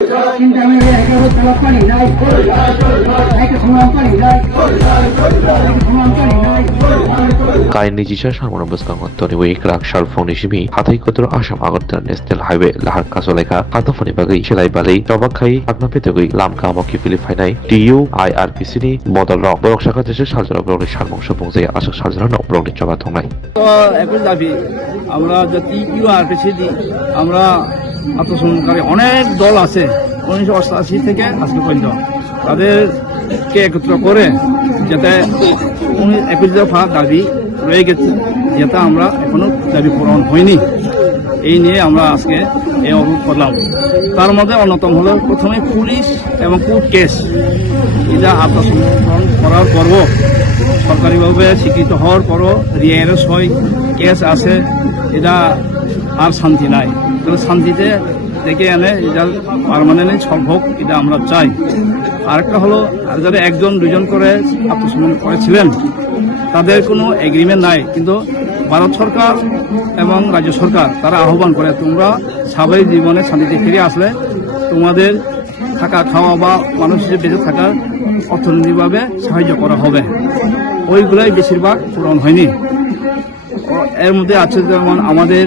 Kain Nijisha Sharmanabaskan Tony Rakshal Fonishimi, Hatai Kotor Asham Agotan Nestel Highway, Lahar Kasoleka, Hatafoni Bagi, Shelai Bali, Tabakai, Agnapetagui, Lamka Moki Filipinai, DU, IRPCD, Model Rock, Borokshaka, Shalzara Brony Sharmon Shapongze, Asha Shalzara, Brony Chavatonai. এখন দাবি আমরা জাতি ইউআরপিসিডি আমরা আত্মসমর্পণকারী অনেক দল আছে 1988 থেকে আজকে পর্যন্ত তাদেরকে একত্র করে যাতে 21 দফা দাবি রয়ে গেছে যেটা আমরা এখনো দাবি পূরণ হয়নি এই নিয়ে আমরা আজকে এই অবরোধ করলাম। তার মধ্যে অন্যতম হলো প্রথমে পুলিশ এবং কোর্ট কেস এটা আত্মসমর্পণ করার পর্ব সরকারিভাবে স্বীকৃত হওয়ার পরও রিয়ারেস হয় কেস আছে এটা আর শান্তি নাই শান্তিতে ডেকে এনে এটা পার্মানেন্ট সলভ হোক এটা আমরা চাই। আরেকটা হলো যারা একজন দুজন করে আত্মসমর্পণ করেছিলেন তাদের কোনো এগ্রিমেন্ট নাই কিন্তু ভারত সরকার এবং রাজ্য সরকার তারা আহ্বান করে তোমরা স্বাভাবিক জীবনে শান্তিতে ফিরে আসলে তোমাদের থাকা খাওয়া বা মানুষ বেঁচে থাকার অর্থনৈতিকভাবে সাহায্য করা হবে ওইগুলাই বেশিরভাগ পূরণ হয়নি। এর মধ্যে আছে যেমন আমাদের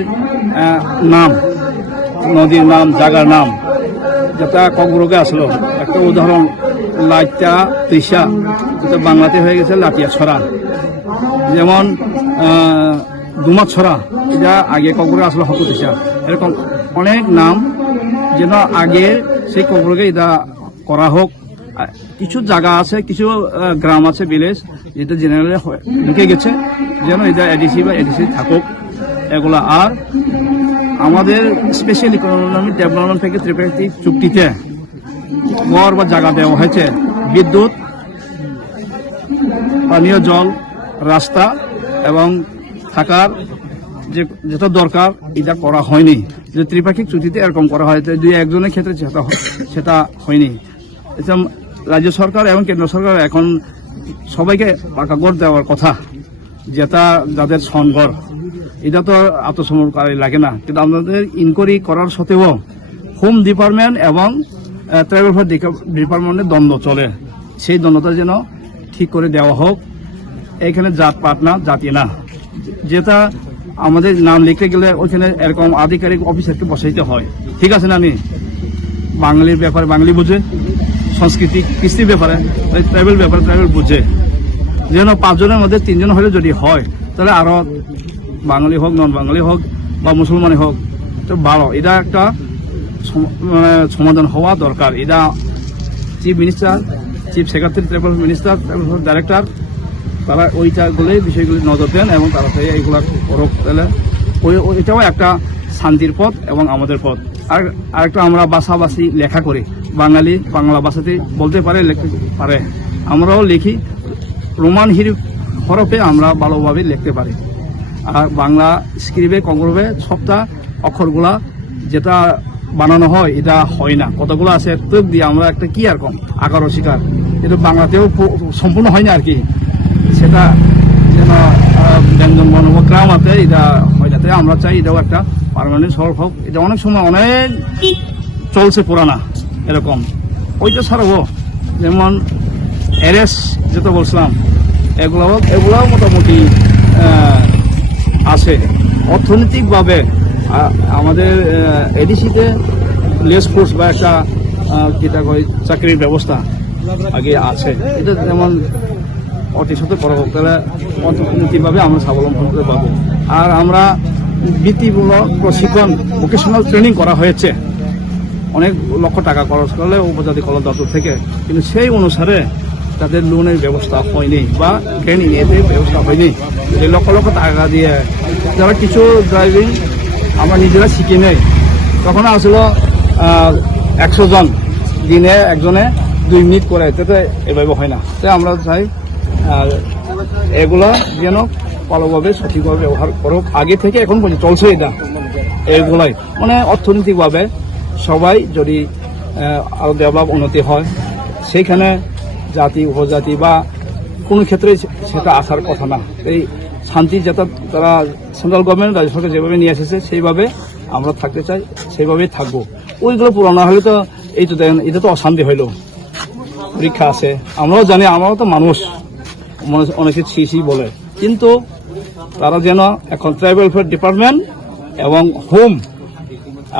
নাম নদীর নাম জায়গার নাম যেটা কক্সবাজারে আসলো একটা উদাহরণ লাইটা তৃষা যেটা বাংলাতে হয়ে গেছে লাটিয়া ছড়া যেমন দুমা ছড়া এটা আগে কক্সবাজারে আসলো হকুতৃষা এরকম অনেক নাম যেন আগে সেই কক্সবাজারে এটা করা হোক। কিছু জায়গা আছে কিছু গ্রাম আছে ভিলেজ যেটা জেনারেলে ঢুকে গেছে যেন এটা এডিসি বা এডিসি থাকুক এগুলা। আর আমাদের স্পেশাল ইকোনমিক ডেভেলপমেন্ট থেকে ত্রিপাক্ষিক চুক্তিতে ঘর বা জায়গা দেওয়া হয়েছে বিদ্যুৎ পানীয় জল রাস্তা এবং থাকার যেটা দরকার এটা করা হয়নি। যে ত্রিপাক্ষিক চুক্তিতে এরকম করা হয়েছে দুই একজনের ক্ষেত্রে সেটা হয়নি। রাজ্য সরকার এবং কেন্দ্র সরকার এখন সবাইকে পাকা ঘর দেওয়ার কথা যেটা যাদের সনঘর এটা তো আত্মসমর্পণকারী লাগে না কিন্তু আমাদের ইনকোয়ারি করার সত্ত্বেও হোম ডিপার্টমেন্ট এবং ট্রাইবাল ডিপার্টমেন্টের দ্বন্দ্ব চলে সেই দ্বন্দ্বটা যেন ঠিক করে দেওয়া হোক। এখানে জাত পাত না জাতি না যেটা আমাদের নাম লিখতে গেলে ওইখানে এরকম আধিকারিক অফিসারকে বসাইতে হয় ঠিক আছে না নি বাঙালির ব্যাপারে বাঙালি বুঝে সংস্কৃতি কৃষ্টির ব্যাপারে ট্রাইবেল ব্যাপারে ট্রাইবেল বুঝে যেন 5 জনের মধ্যে 3 জন হলে যদি হয় তাহলে আরো বাঙালি হোক নন বাঙালি হোক বা মুসলমানই হোক তো ভালো এটা একটা সমাধান হওয়া দরকার। এটা chief minister chief secretary tribal minister director তারা ওইটাগুলোই বিষয়গুলি নজর দেন এবং তারা এইগুলা করুক তাহলে ওইটাও একটা শান্তির পথ এবং আমাদের পথ। আর আরেকটা আমরা ভাষাভাষী লেখা করি বাঙালি বাংলা ভাষাতে বলতে পারে লিখতে পারে আমরাও লিখি রোমান হরফে আমরা ভালোভাবে লিখতে পারি আর বাংলা স্ক্রিপ্টে কংগ্রহে সবটা অক্ষরগুলা যেটা বানানো হয় এটা হয় না কতগুলো আছে তোক দিয়ে আমরা একটা কি আর কম আকার অস্বীকার এটা বাংলাতেও সম্পূর্ণ হয় না আর কি সেটা যেন ব্যঞ্জন বর্ণ গ্রামাতে এটা হয় না তাই আমরা চাই এটাও একটা পার্মানেন্ট সলভ হোক। এটা অনেক সময় অনেক চলছে পুরানা এরকম ওইটা ছাড়াবো যেমন এরেস যেটা বলছিলাম এগুলাও মোটামুটি আছে। অর্থনৈতিকভাবে আমাদের এডিসিতে লেস ফোর্স বা একটা যেটা কয় চাকরির ব্যবস্থা আগে আছে এটা যেমন অতি সাথে করা হোক তাহলে অর্থনৈতিকভাবে আমরা স্বাবলম্বন করতে পারবো। আর আমরা বৃত্তিমূলক প্রশিক্ষণ ভোকেশনাল ট্রেনিং করা হয়েছে অনেক লক্ষ টাকা খরচ করলে উপজাতি কল্যাণ দপ্তর থেকে কিন্তু সেই অনুসারে তাদের লোনের ব্যবস্থা হয়নি বা ট্রেনিং এদের ব্যবস্থা হয়নি। এই লক্ষ লক্ষ টাকা দিয়ে যারা কিছু ড্রাইভিং আমরা নিজেরা শিখে নেই তখন আসলো 100 জন দিনে একজনে 2 মিনিট করে এতে এভাবে হয় না তাই আমরা চাই এগুলো যেন ভালোভাবে সঠিকভাবে ব্যবহার করুক আগে থেকে এখন পর্যন্ত চলছে এটা এগুলাই মানে অর্থনৈতিকভাবে সবাই যদি আরো ডেভেলপ উন্নতি হয় সেইখানে জাতি উপজাতি বা কোনো ক্ষেত্রে সেটা আসার কথা না। এই শান্তি যেটা তারা সেন্ট্রাল গভর্নমেন্ট রাজ্য সরকার যেভাবে নিয়ে এসেছে সেইভাবে আমরা থাকতে চাই সেইভাবেই থাকবো। ওইগুলো পুরো না হলে তো এই তো দেখেন, এটা তো অশান্তি হইল, পরীক্ষা আছে, আমরাও জানি, আমরাও তো মানুষ, অনেকে ছি বলে, কিন্তু তারা যেন এখন ট্রাইবাল ওয়েলফেয়ার ডিপার্টমেন্ট এবং হোম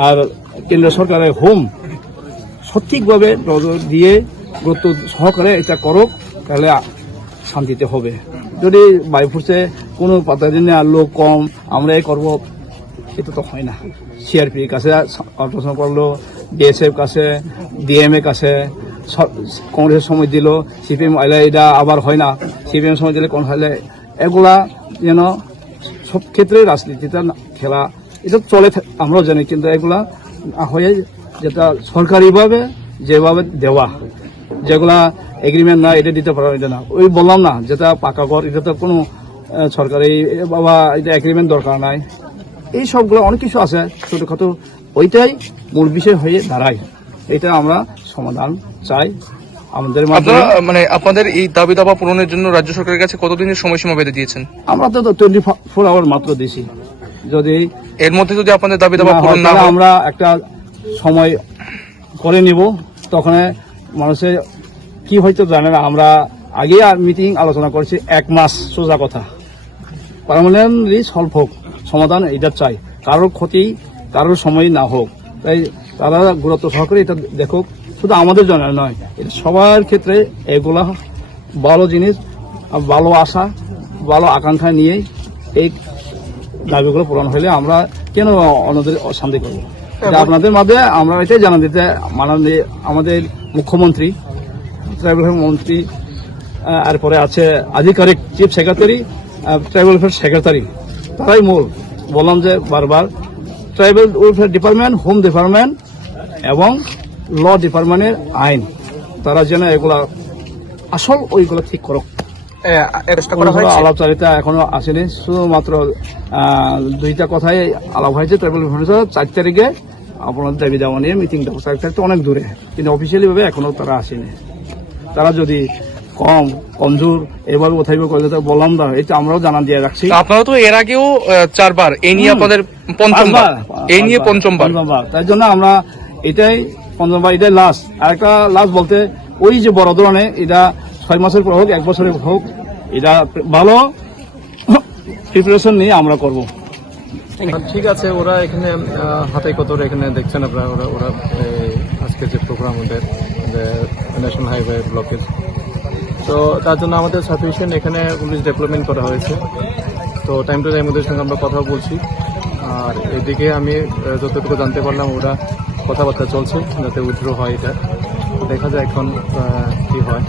আর কেন্দ্র সরকারের হোম সঠিকভাবে নজর দিয়ে গুরুত্ব সহকারে এটা করুক, তাহলে শান্তিতে হবে। যদি বাইফুসে কোনো পাতা দিনে লোক কম, আমরা এই করবো, এটা তো হয় না। সিআরপির কাছে আলোচনা করলো, বিএসএফ কাছে, ডিএমএ কাছে, কংগ্রেসের সময় দিল, সিপিএম আইলে এটা আবার হয় না, সিপিএম সময় দিলে কোন হলে, এগুলা যেন সব ক্ষেত্রে রাজনীতিটা খেলা এটা চলে, আমরাও জানি, কিন্তু এগুলা হয়ে যেটা সরকারিভাবে যেভাবে দেওয়া, যেগুলা এগ্রিমেন্ট না এটা দিতে পারা, এটা না, ওই বললাম না, যেটা পাকা ঘর, এটা তো কোনো সরকারি বাবা এটা এগ্রিমেন্ট দরকার নাই, এই সবগুলো অনেক কিছু আছে ছোটখাটো, ওইটাই মূল বিষয় হয়ে দাঁড়ায়। এটা আমরা সমাধান চাই আমাদের আপনারা মানে আপনাদের এই দাবি দাবা পূরণের জন্য রাজ্য সরকারের কাছে কতদিনের সময়সীমা বেঁধে দিয়েছেন? আমরা তো 24 আওয়ার মাত্র দিছি, যদি এর মধ্যে যদি আপনাদের দাবি দাবা পূরণ না হয়, আমরা একটা সময় করে নিব, তখন মানুষের কি হয়তো জানে না, আমরা আগে মিটিং আলোচনা করেছি, 1 মাস সোজা কথা, পার্মানেন্টলি সলভ হোক, সমাধান এটা চাই, কারোর ক্ষতি কারোর সময় না হোক, তাই তারা গুরুত্ব সহকারে এটা দেখুক, শুধু আমাদের জন্য নয়, এটা সবার ক্ষেত্রে এগুলা ভালো জিনিস, ভালো আশা, ভালো আকাঙ্ক্ষা নিয়ে এই দাবিগুলো পূরণ হলে আমরা কেন অন্যদের অশান্তি করব। আপনাদের মাধ্যমে আমরা এটাই জানা দিতে আমাদের মুখ্যমন্ত্রী, ট্রাইবাল মন্ত্রী, এরপরে আছে আধিকারিক chief secretary, tribal welfare secretary, তারাই মূল বললাম যে বারবার tribal welfare department, home department এবং ল ডিপার্টমেন্টের আইন, তারা যেন এগুলা আসল ওইগুলো ঠিক করুক। আলাপচারিতা এখনো আসেনি, শুধুমাত্র 2টা কথাই আলাপ হয়েছে। ট্রাইবাল ওয়েলফেয়ার 4 তারিখে আপনার দাবি দেওয়া নিয়ে মিটিংটা, 4 তারিখ তো অনেক দূরে, কিন্তু অফিসিয়ালি ভাবে এখনো তারা আসেনি। তারা যদি কমজোর এবার কোথায় করে বললাম না, এটা আমরাও জানা দিয়ে রাখছি। আপনারা তো এর আগেও 4 বার এই নিয়ে আপনাদের পঞ্চমবার, তাই জন্য আমরা এটাই 5বার, এটাই লাস্ট। আর একটা লাস্ট বলতে ওই যে বড় ধরনের, এটা 6 মাসের পর হোক, 1 বছরের হোক, এটা ভালো প্রিপারেশন নিয়ে আমরা করব। ঠিক আছে, ওরা এখানে হাতাই কত এখানে দেখছেন আপনারা, ওরা আজকে যে প্রোগ্রাম ওদের ন্যাশনাল হাইওয়ে ব্লকেজ, তো তার জন্য আমাদের সাফিসিয়েন্ট এখানে পুলিশ ডেভেলপমেন্ট করা হয়েছে। তো টাইম টু টাইম ওদের সঙ্গে আমরা কথা বলছি, আর এদিকে আমি যতটুকু জানতে পারলাম ওরা কথাবার্তা চলছে যাতে উইথড্র হয়, এটা দেখা যায় এখন কি হয়।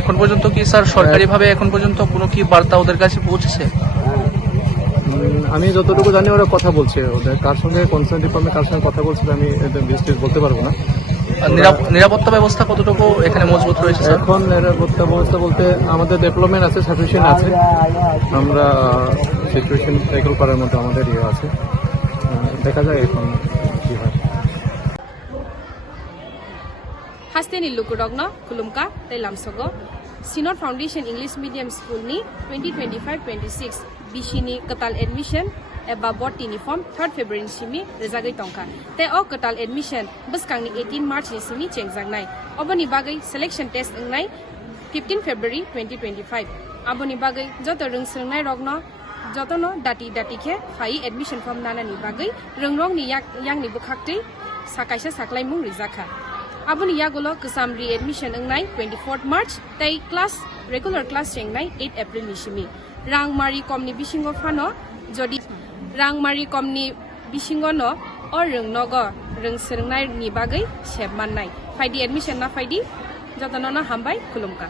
এখন পর্যন্ত কি স্যার সরকারিভাবে এখন পর্যন্ত কোনো কি বার্তা ওদের কাছে পৌঁছেছে? আমি যতটুকু জানি ওরা কথা বলছে, ওদের কার সঙ্গে কনসার্ন ডিপার্টমেন্ট কার সঙ্গে কথা বলছে আমি বিস্তারিত বলতে পারবো না। নিরাপত্তা ব্যবস্থা কতটুকু এখানে মজবুত রয়েছে? এখন নিরাপত্তা ব্যবস্থা বলতে আমাদের ডেভেলপমেন্ট আছে, সাফিসিয়েন্ট আছে, আমরা সিচুয়েশন ট্যাকল করার মতো আমাদের ইয়ে আছে, দেখা যায় এখন কি হয়। Hasteni Lukurogno, Kulumka, Telamsogo, Sinod Foundation English Medium School ni 2025-26 Bishini Katal Admission eba botini form 3rd February simi rezagai tongka. Te o Katal Admission baskangni 18 March ni simi chengjangnai. Oboni bagai selection test ngnai 15 February 2025. Aboni bagai joto rungsrungnai rogno jotono dati khe phai admission form nana ni bagai rungrong ni yang ni bukhaktei sakaisa saklaimung rizakha. Aboni yagulo kesamri admission ngnai 24 March tai class regular class chengnai 8 April ni simi. Rangmari komni bisingo phano jodi Rangmari komni bisingo no or rungnogo rungsrungnai ni bagai sebmannai. Faidi admission na faidi jotono na hambai kulumka.